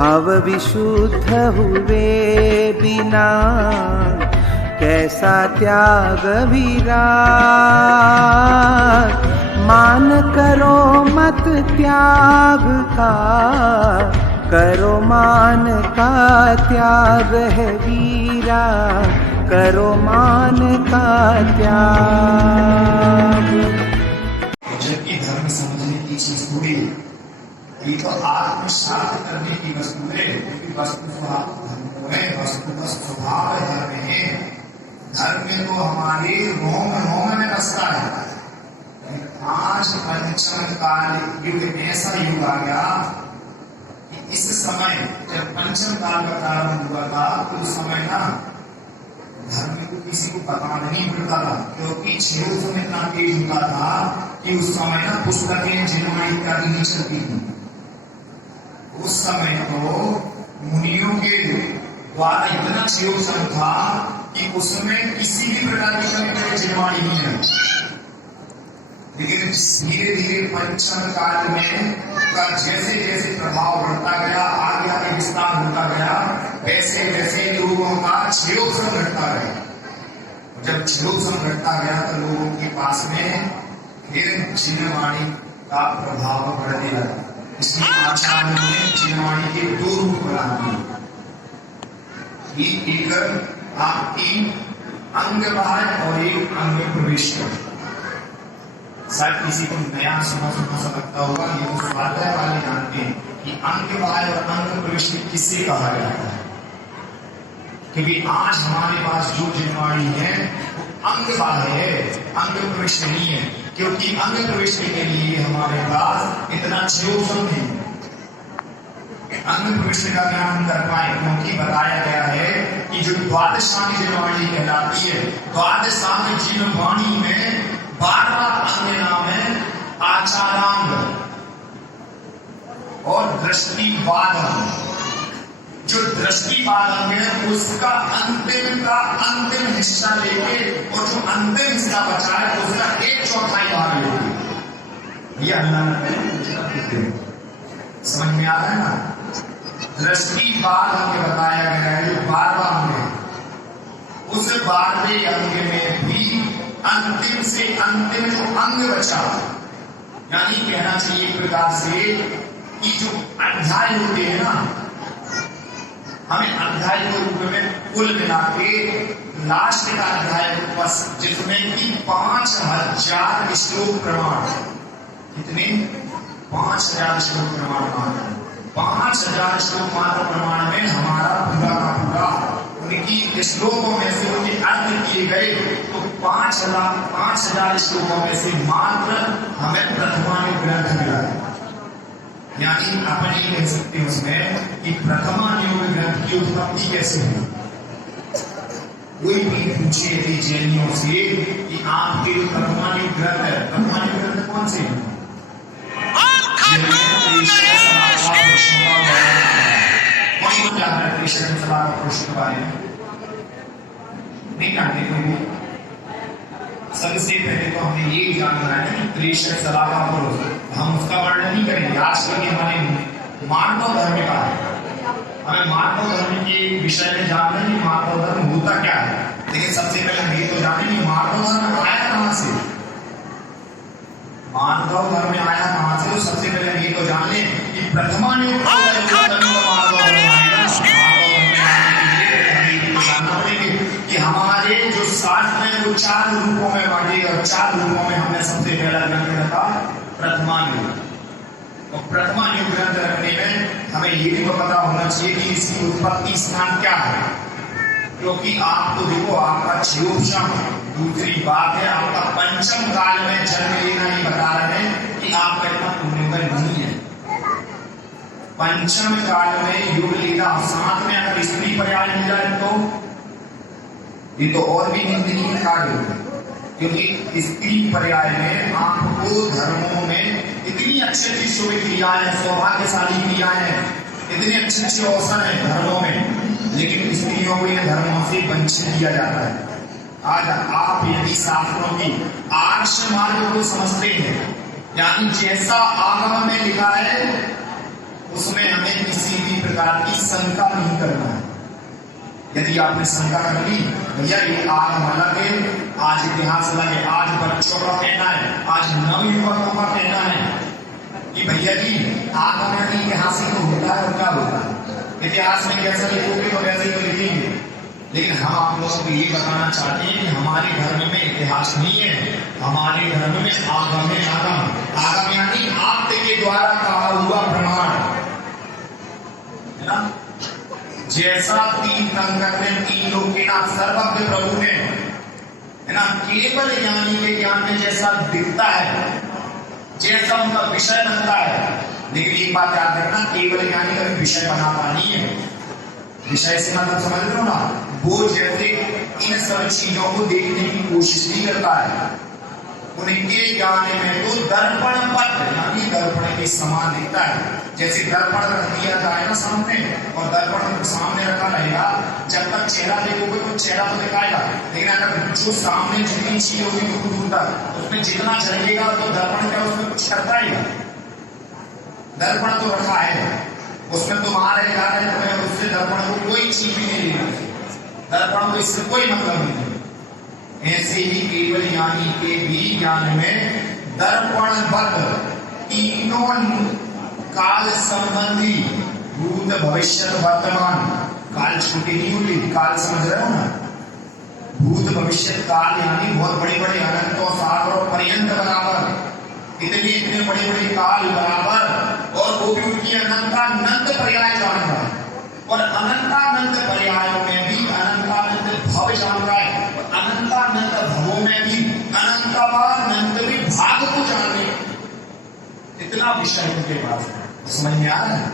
भाव विशुद्ध हुए बिना कैसा त्याग विराग। मान करो मत त्याग का, करो मान का त्याग है वीरा, करो मान का त्याग। जबकि धर्म समझने की चीज थोड़ी, ये तो आत्मसात करने की वस्तु है, क्योंकि वस्तु स्वभाव धर्म है, वस्तु का स्वभाव धर्म है। धर्म में तो हमारे रोम रोम में बसता है। आज पंचम काल युग ऐसा युग आ गया कि इस समय जब पंचम काल का प्रारंभ हुआ था तो उस समय ना धर्म को किसी को पता नहीं पड़ता था, क्योंकि क्षेत्र में इतना तेज होता था कि उस समय ना पुस्तकें जिन्होंने इत्यादि नहीं चलती थी। उस समय तो मुनियों के द्वारा इतना क्षेत्र था कि उसमें किसी भी प्रकार की जिनवाणी नहीं है। लेकिन धीरे धीरे पंचम काल में का जैसे जैसे प्रभाव बढ़ता गया, आगे आगे विस्तार होता गया, वैसे वैसे लोगों का क्षेत्र घटता गया। जब क्षेत्र घटता गया तो लोगों के पास में फिर जिनवाणी का प्रभाव बढ़ने लगा। इसलिए आचार्यों ने जिनवाणी के दो रूप बना दिए। एक आपकी अंग बाह्य और एक अंग प्रवेश। शायद किसी को नया समझ लगता होगा, ये तो स्वाध्याय वाले जानते हैं कि अंग बाह्य और अंग प्रवेश किससे कहा जाता है। क्योंकि आज हमारे पास जो जिनवाणी है वो अंग बाह्य है, अंग प्रवेश नहीं है। क्योंकि अंग प्रवेश के लिए हमारे पास इतना क्षेत्र नहीं, अंग प्रवेश का ज्ञान कर पाए, क्योंकि बताया गया है कि जो द्वादशांग जिनवाणी कहलाती है, द्वादशांग जिनवाणी में 12 अंग नाम है आचारांग और दृष्टिवादम। जो दृष्टिवादम है उसका अंतिम का अंतिम हिस्सा लेके और जो अंतिम हिस्सा बचा है उसका 1/4 भाग लेके ये अल्लाह ने समझ में आ रहा है ना। दृष्टिवादम में बताया गया है 12 अंग, उस 12वें अंग में भी अंतिम से अंतिम जो अंग बचा, यानी कहना चाहिए एक प्रकार से कि जो अध्याय होते हैं ना, हमें अध्याय के रूप में कुल मिला के लास्ट का अध्याय बस, जिसमें कि 5000 श्लोक प्रमाण, कितने 5000 श्लोक प्रमाण, 5000 श्लोक मात्र प्रमाण में हमारा पूरा का पूरा उनकी श्लोकों में से उनके अर्थ किए गए, तो 5000 श्लोकों में से मात्र हमें प्रथमानुग ग्रंथ मिला है। यानी अपन ये कह सकते हैं उसमें कि प्रथमानुग ग्रंथ की उत्पत्ति कैसे हुई। कोई भी पूछे थे जैनियों से कि आपके प्रथमानुग ग्रंथ है, प्रथमानुग ग्रंथ कौन से हैं? के बारे में नहीं जानते थे। सबसे पहले तो हमें ये जानना है कि त्रिशत सलाह का पुरुष, हम उसका वर्णन नहीं करेंगे। आज के हमारे मानव धर्म का है, हमें मानव धर्म के विषय में जानना है कि मानव धर्म होता क्या है। लेकिन सबसे पहले हम ये तो जाने कि मानव धर्म आया कहां से, मानव धर्म आया कहां से। तो सबसे पहले हम ये तो जान लें कि प्रथमानुग कि हमारे जो शास्त्र में वो 4 रूपों में बांटे, और 4 रूपों में हमने सबसे पहला ग्रंथ रखा प्रथमानुग। और प्रथमानुग ग्रंथ रखने में हमें ये भी पता होना चाहिए कि इसकी उत्पत्ति स्थान क्या है, क्योंकि आपको देखो आपका क्षेत्र, दूसरी बात है आपका पंचम काल में जन्म लेना, ये बता रहे हैं कि आपका इतना पुण्यबल नहीं है। पंचम काल में युग लेना, साथ में अगर स्त्री पर्याय मिल जाए तो ये तो और भी निंदनीय कार्य होगा, क्योंकि स्त्री पर्याय में आपको धर्मों में इतनी अच्छी शुभ क्रियाएं, सौभाग्यशाली क्रियाएं, इतने अच्छे अवसर है धर्मों में, लेकिन स्त्रियों को यह धर्मों से वंचित किया जाता है। आज आप यदि शास्त्रों की आर्ष मार्ग को समझते हैं, यानी जैसा आगम में लिखा है उसमें हमें किसी भी प्रकार की शंका नहीं करना है। यदि आपने शंका कर ली, भैया ये आगम अलग है, आज इतिहास अलग है, आज बच्चों का कहना है, आज नवयुवकों का कहना है कि भैया जी आगम यानी इतिहास ही तो होता है और क्या होता है, इतिहास में कैसा लिखोगे तो वैसे ही तो लिखेंगे। लेकिन हम आप लोगों को ये बताना चाहते हैं कि हमारे धर्म में इतिहास नहीं है, हमारे धर्म में आगम है। आगम आगम यानी आपके द्वारा कहा हुआ प्रमाण है ना। जैसा तीन कंकर ने तीन लोग के नाम सर्वज्ञ प्रभु ने है ना, केवल ज्ञानी के ज्ञान में जैसा दिखता है, जैसा उनका विषय बनता है। लेकिन एक बात याद रखना, केवल ज्ञानी का विषय बनाता नहीं है। विषय से मतलब समझ लो ना, वो जैसे इन सब चीजों को देखने की कोशिश नहीं करता है। उनके ज्ञान में तो दर्पण पट यानी दर्पण के समान दिखता है। जैसे दर्पण रख दिया जाए ना सामने, और दर्पण सामने रखा रहेगा, जब तक चेहरा देखोगे तो चेहरा तो दिखाएगा, लेकिन अगर जो सामने जितनी चीज होगी दूर दूर तक उसमें जितना चलेगा तो दर्पण क्या उसमें कुछ करता ही। दर्पण तो रखा है, उसमें तुम आ रहे जा रहे हो, उससे दर्पण को कोई चीज भी नहीं लेना, दर्पण को इससे कोई मतलब नहीं। ऐसे ही केवल ज्ञानी के भी ज्ञान में दर्पण बद्ध तीनों काल संबंधी भूत भविष्य वर्तमान, काल छुट्टी नहीं होती, काल समझ रहे हो ना, भूत भविष्य काल यानी बहुत बड़े बड़े अनंत और सागरों पर्यंत बराबर, इतने बड़े बड़े काल बराबर, और वो भी उनकी अनंतानंत पर्याय जान रहा है, और अनंतानंत पर्यायों में भी अनंतानंत भव जान रहा है, और अनंतानंत भवों में भी अनंतानंत विभाग को जानने, इतना विषय उनके पास है। समझ में आ रहा है।